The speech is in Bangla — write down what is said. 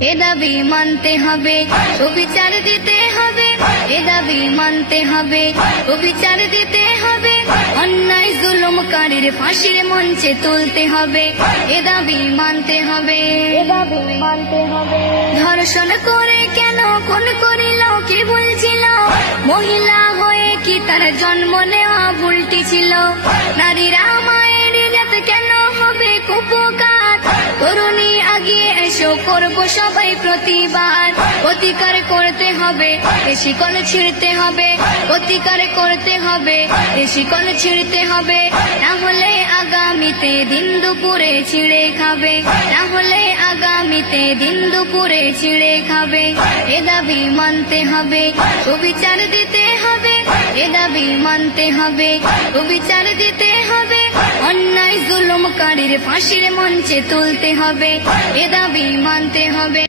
এ দাবি মানতে হবে, সুবিচার দিতে হবে। এ দাবি মানতে হবে, সুবিচার দিতে হবে। অন্যায় জুলুমকারীর ফাঁসির মঞ্চে তুলতে হবে। এ দাবি মানতে হবে, এ দাবি মানতে হবে। ধর্ষণ করে কেন খুন করিল, কি বলছিল? মহিলা হয়ে কি তার জন্ম নেওয়া ভুলটি ছিল? নারীরা মায়ের জাত কেন হবে কুপকার? তরুণী আগিয়ে এসো, করবো সবাই প্রতিবাদ। প্রতিকার করতে হবে, এ শিকল ছিঁড়তে হবে। প্রতিকার করতে হবে, এ শিকল ছিঁড়তে হবে। না হলে আগামীতে দিন দুপুরে ছিঁড়ে খাবে। না হলে আগামীতে দিন দুপুরে ছিঁড়ে খাবে। এ দাবি মানতে হবে, সুবিচার দিতে হবে। এ দাবি মানতে হবে, সুবিচার দিতে হবে। অন্যায় জুলুমকারীর ফাঁসির মঞ্চে তুলতে হবে। এ দাবি মানতে হবে।